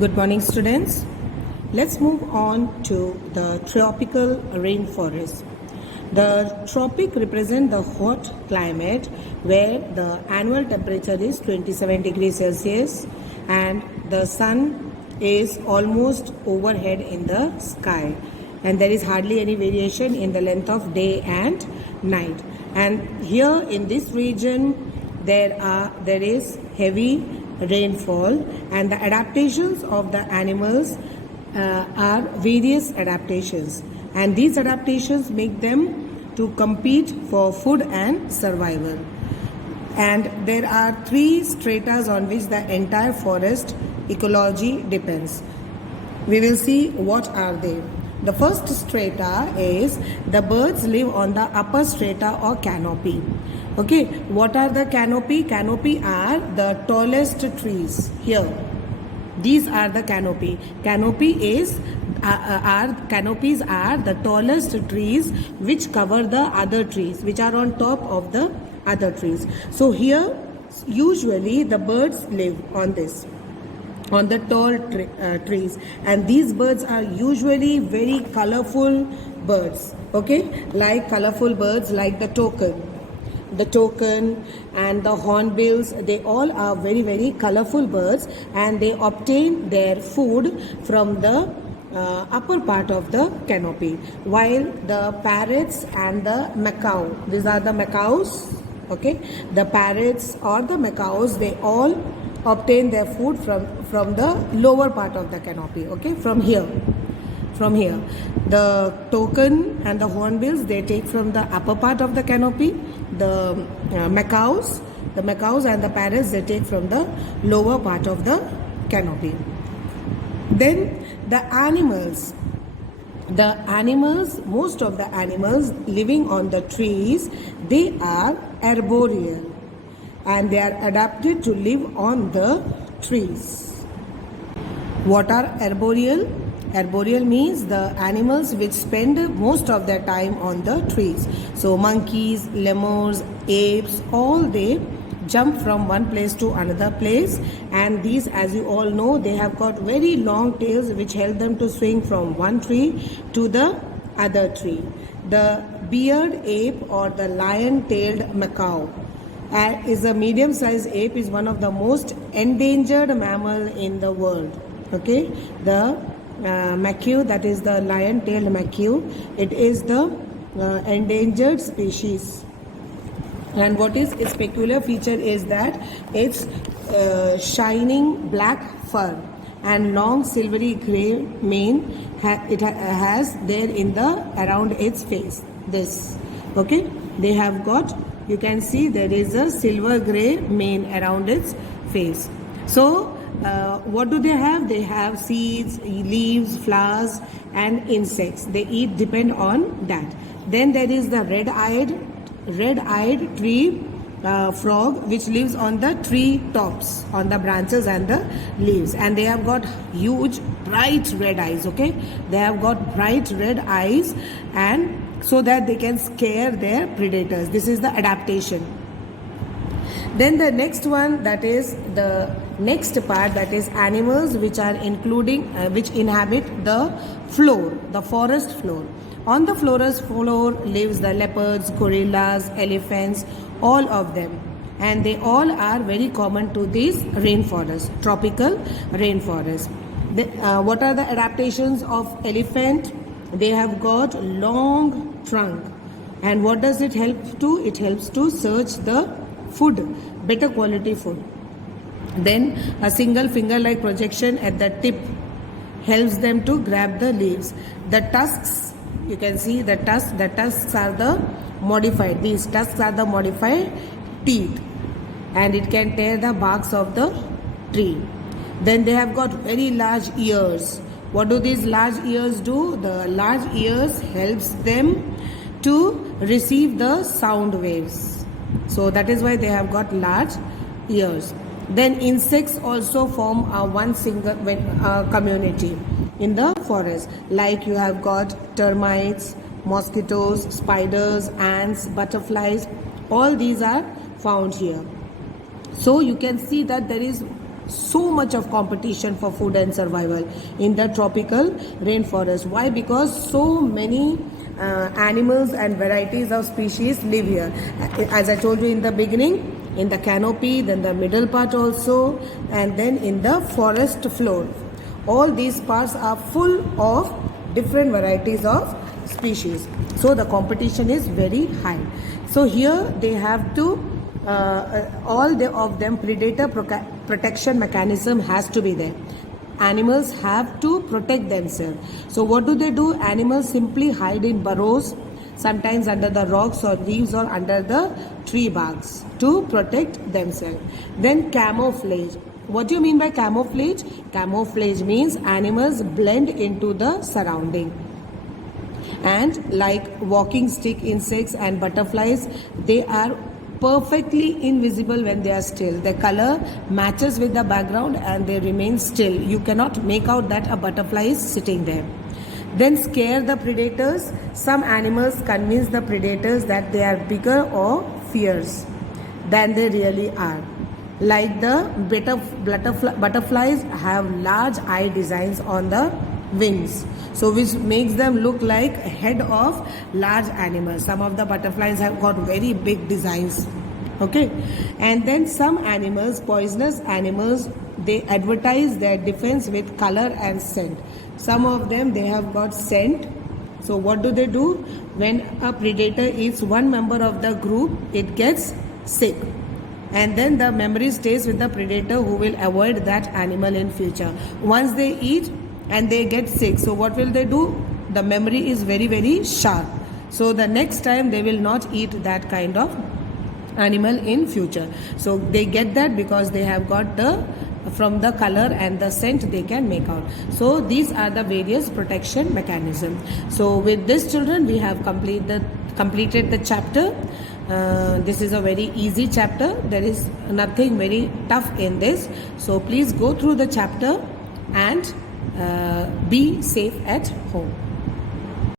Good morning, students. Let's move on to the tropical rainforest. The tropic represent the hot climate where the annual temperature is 27 degrees Celsius and the sun is almost overhead in the sky, and there is hardly any variation in the length of day and night. And here in this region there is heavy rainfall, and the adaptations of the animals are various adaptations, and these adaptations make them to compete for food and survival. And there are three stratas on which the entire forest ecology depends. We will see what are they. The first strata is the birds live on the upper strata or canopy. Okay, what are the canopy? Canopy are the tallest trees here. These are the canopy. Canopies are the tallest trees which cover the other trees, which are on top of the other trees. So here usually the birds live on this, on the tall trees, and these birds are usually very colorful birds. Okay, like colorful birds like the toucan and the hornbills. They all are very, very colorful birds, and they obtain their food from the upper part of the canopy, while the parrots and the macaw, these are the macaws. Okay, the parrots or the macaws, they all obtain their food from the lower part of the canopy. Okay, from here. The toucan and the hornbills, they take from the upper part of the canopy. The macaws and the parrots, they take from the lower part of the canopy. Then the animals, most of the animals living on the trees, they are arboreal, and they are adapted to live on the trees. What are arboreal? Arboreal means the animals which spend most of their time on the trees. So monkeys, lemurs, apes, all they jump from one place to another place, and these, as you all know, they have got very long tails which help them to swing from one tree to the other tree. The beard ape or the lion-tailed macaw is a medium-sized ape, is one of the most endangered mammal in the world. Okay, the macaw, that is the lion-tailed macaw, it is the endangered species. And what is its peculiar feature is that its shining black fur and long silvery grey mane it has there in the around its face. This, okay, they have got, you can see there is a silver grey mane around its face. So what do they have? They have seeds, leaves, flowers and insects. They eat, depend on that. Then there is the red-eyed tree frog, which lives on the tree tops, on the branches and the leaves, and they have got huge bright red eyes. Okay, they have got bright red eyes, and so that they can scare their predators. This is the adaptation. Then the next one, that is the next part, that is animals which are which inhabit the floor, the forest floor. On the forest floor lives the leopards, gorillas, elephants, all of them, and they all are very common to this rainforest, tropical rainforest. What are the adaptations of elephant? They have got long trunk, and what does it help to? It helps to search the food, better quality food. Then a single finger-like projection at the tip helps them to grab the leaves. The tusks, you can see the tusks are the modified. These tusks are the modified teeth, and it can tear the barks of the tree. Then they have got very large ears. What do these large ears do? The large ears helps them to receive the sound waves. So that is why they have got large ears. Then insects also form one single community in the forest. Like you have got termites, mosquitoes, spiders, ants, butterflies. All these are found here. So you can see that there is so much of competition for food and survival in the tropical rainforest. Why? Because so many animals and varieties of species live here. As I told you in the beginning, in the canopy, then the middle part also, and then in the forest floor. All these parts are full of different varieties of species. So the competition is very high. So here they have to, all of them, predator protection mechanism has to be there. Animals have to protect themselves. So what do? Animals simply hide in burrows, sometimes under the rocks or leaves or under the tree barks to protect themselves. Then camouflage. What do you mean by camouflage? Camouflage means animals blend into the surrounding. And like walking stick insects and butterflies, they are perfectly invisible when they are still. Their color matches with the background and they remain still. You cannot make out that a butterfly is sitting there. Then scare the predators. Some animals convince the predators that they are bigger or fierce than they really are. Like the butterflies have large eye designs on the wings, so which makes them look like head of large animals. Some of the butterflies have got very big designs. Okay, and then some animals, poisonous animals, they advertise their defense with color and scent. Some of them, they have got scent. So what do? When a predator eats one member of the group, it gets sick, and then the memory stays with the predator, who will avoid that animal in future. Once they eat and they get sick, so what will they do? The memory is very, very sharp, so the next time they will not eat that kind of animal in future. So they get that because they have got the, from the color and the scent they can make out. So these are the various protection mechanisms. So with this, children, we have completed the chapter. This is a very easy chapter. There is nothing very tough in this. So please go through the chapter and be safe at home.